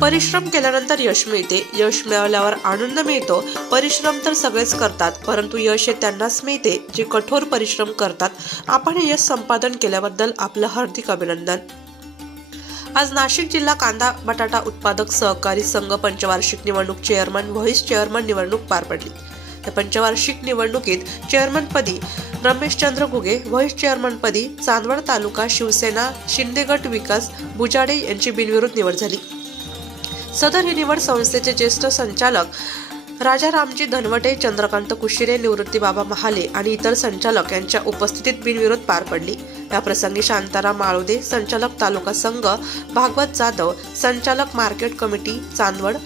परिश्रम केल्यानंतर यश मिळते. यश मिळवल्यावर आनंद मिळतो. परिश्रम तर सगळेच करतात परंतु यश हे त्यांनाच मिळते जे कठोर परिश्रम करतात. आपण हे यश संपादन केल्याबद्दल आपलं हार्दिक अभिनंदन. आज नाशिक जिल्हा कांदा बटाटा उत्पादक सहकारी संघ पंचवार्षिक निवडणूक चेअरमन व्हाईस चेअरमन निवडणूक पार पडली. या पंचवार्षिक निवडणुकीत चेअरमनपदी रमेशचंद्र घुगे व्हाईस चेअरमनपदी चांदवड तालुका शिवसेना शिंदेगट विकास बुजाडे यांची बिनविरोध निवड झाली. सदर ही निवड संस्थेचे ज्येष्ठ संचालक राजा रामजी धनवटे चंद्रकांत कुशिरे निवृत्ती बाबा महाले आणि इतर संचालक यांच्या उपस्थितीत बिनविरोध पार पडली. या प्रसंगी शांताराम माळोदे संचालक तालुका संघ भागवत जाधव संचालक मार्केट कमिटी चांदवड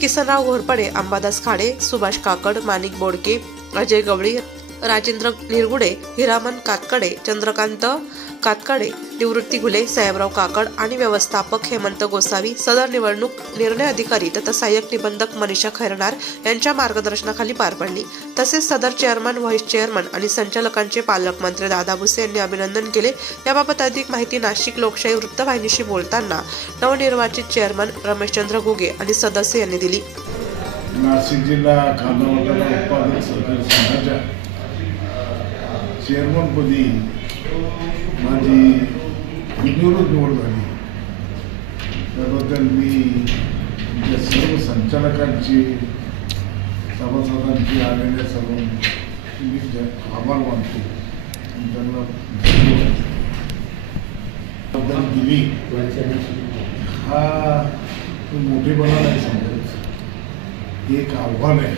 किसनराव घोरपडे अंबादास खाडे सुभाष काकड माणिक बोडके अजय गवळी राजेंद्र निरगुडे हिरामन कातकडे चंद्रकांत कातकडे निवृत्ती घुले साहेबराव काकड आणि व्यवस्थापक हेमंत गोसावी सदर निवडणूक निर्णय अधिकारी तथा सहाय्यक निबंधक मनीषा खैरणार यांच्या मार्गदर्शनाखाली पार पडली. तसेच सदर चेअरमन व्हाईस चेअरमन आणि संचालकांचे पालकमंत्री दादा भुसे यांनी अभिनंदन केले. याबाबत अधिक माहिती नाशिक लोकशाही वृत्तवाहिनीशी बोलताना नवनिर्वाचित चेअरमन रमेशचंद्र घुगे आणि सदस्य यांनी दिली. नाशिक जिल्हा कांदा बटाटा उत्पादक सहकारी संघाच्या चेअरमनपदी माझी बिनविरोध निवड झाली. त्याबद्दल मी त्या सर्व संचालकांची सभासदांची आलेल्या सर्व मी आभार मानतो. त्यांना दिली. हा मोठेपणा नाही समजायचं एक आव्हान आहे.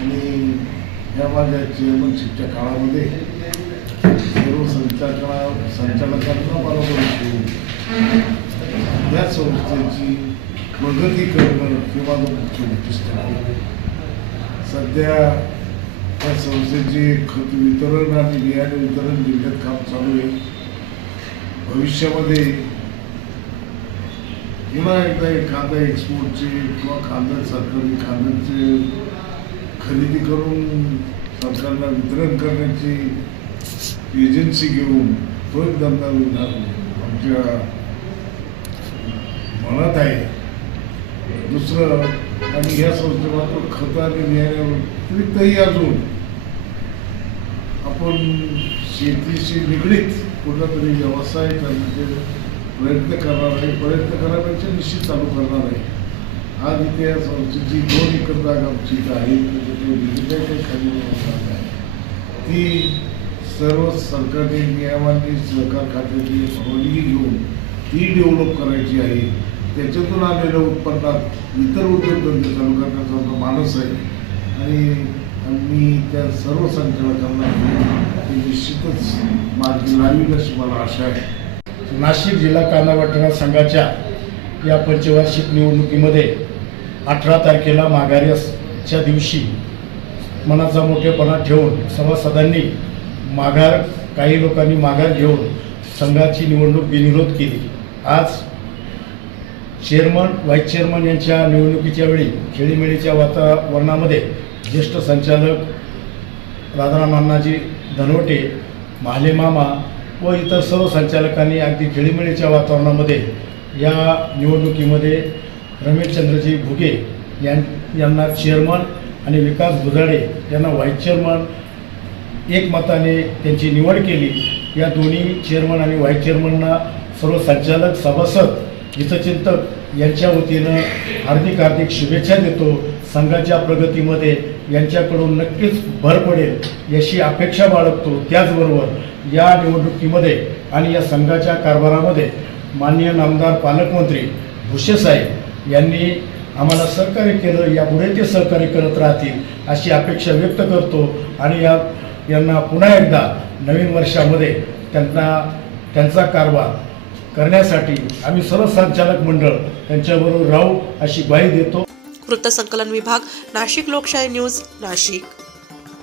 आणि या माझ्या चेअरमनशिपच्या काळामध्ये सर्व संचालना संचालकांना बरोबर बोलतो या संस्थेची प्रगती करणं हे माझं मुख्य उद्दिष्ट आहे. सध्या त्या संस्थेचे खत वितरण आणि बियाणे वितरण जिल्ह्यात काम चालू आहे. भविष्यामध्ये पुन्हा एकदा हे एक्सपोर्टचे किंवा कांदा सरकारी खरेदी करून सरकारला वितरण करण्याची एजन्सी घेऊन तो एक धंदा विधान आमच्या मनात आहे. दुसरं आणि या संस्थेमात्र खत आणि बियाण्याव्यतिरिक्तही अजून आपण शेतीशी निगडीत कुठलातरी व्यवसाय करण्याचे प्रयत्न करणार आहे प्रयत्न करण्यापेक्षा निश्चित चालू करणार आहे. आज इथे या संस्थेची दोन एकर जागा आमची आहे. डिजिटल खाली जागा आहे ती सर्व सरकारी नियमांनी सहकार खात्याची परवानगी घेऊन ती डेव्हलप करायची आहे. त्याच्यातून आलेल्या उत्पन्नात इतर उद्योगधंदे चालू करण्याचा आमचा मानस आहे आणि आम्ही त्या सर्व संचालकांना ते निश्चितच मार्गी लावील अशी मला आशा आहे. नाशिक जिल्हा कांदा वाटणा संघाच्या या पंचवार्षिक निवडणुकीमध्ये अठरा तारखेला माघाऱ्याच्या दिवशी मनाचा मोठेपणा ठेवून सभासदांनी माघार काही लोकांनी माघार घेऊन संघाची निवडणूक बिनविरोध केली. आज चेअरमन व्हाईस चेअरमन यांच्या निवडणुकीच्या वेळी खेळीमेळीच्या वातावरणामध्ये ज्येष्ठ संचालक राधाराम अण्णाजी धनवटे महाले मामा व इतर सर्व संचालकांनी अगदी खेळीमेळीच्या वातावरणामध्ये या निवडणुकीमध्ये रमेशचंद्रजी भुगे यां यांना चेअरमन आणि विकास भुजाडे यांना व्हाईस चेअरमन एकमताने त्यांची निवड केली. या दोन्ही चेअरमन आणि व्हाईस चेअरमनना सर्व संचालक सभासद हितचिंतक यांच्या वतीनं हार्दिक हार्दिक शुभेच्छा देतो. संघाच्या प्रगतीमध्ये यांच्याकडून नक्कीच भर पडेल याची अपेक्षा बाळगतो. त्याचबरोबर या निवडणुकीमध्ये आणि या संघाच्या कारभारामध्ये माननीय नामदार पालकमंत्री भुसेसाहेब यांनी आम्हाला सहकार्य केलं यापुढे ते सहकार्य करत राहतील अशी अपेक्षा व्यक्त करतो आणि या यांना पुन्हा एकदा नवीन वर्षामध्ये त्यांना त्यांचा कारभार करण्यासाठी आम्ही सर्व संचालक मंडळ त्यांच्याबरोबर राहू अशी ग्वाही देतो. वृत्तसंकलन विभाग नाशिक लोकशाही न्यूज नाशिक.